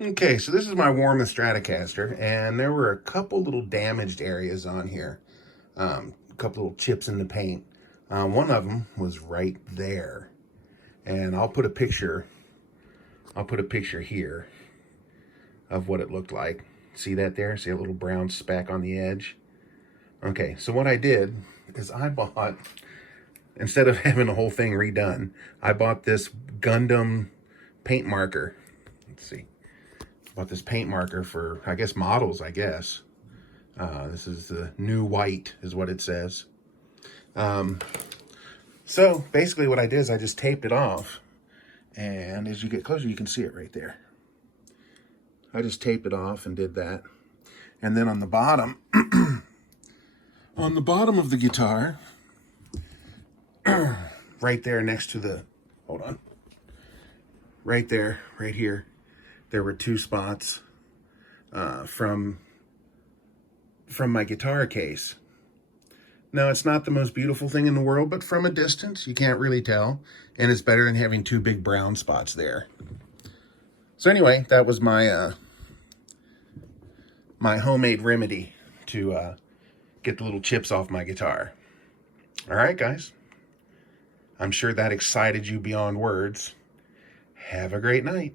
Okay, so this is my Warmoth Stratocaster, and there were a couple little damaged areas on here. A couple little chips in the paint. One of them was right there. And I'll put a picture here of what it looked like. See that there? See a little brown speck on the edge? Okay, so what I did is I bought, instead of having the whole thing redone, I bought this Gundam paint marker. Let's see. Bought this paint marker for, I guess, models, I guess. This is the new white, is what it says. So basically what I did is I just taped it off. And as you get closer, you can see it right there. I just taped it off and did that. And then on the bottom, on the bottom of the guitar, right there next to the, hold on, right there, right here, there were two spots from my guitar case. Now, it's not the most beautiful thing in the world, but from a distance, you can't really tell. And it's better than having two big brown spots there. So anyway, that was my my homemade remedy to get the little chips off my guitar. All right, guys. I'm sure that excited you beyond words. Have a great night.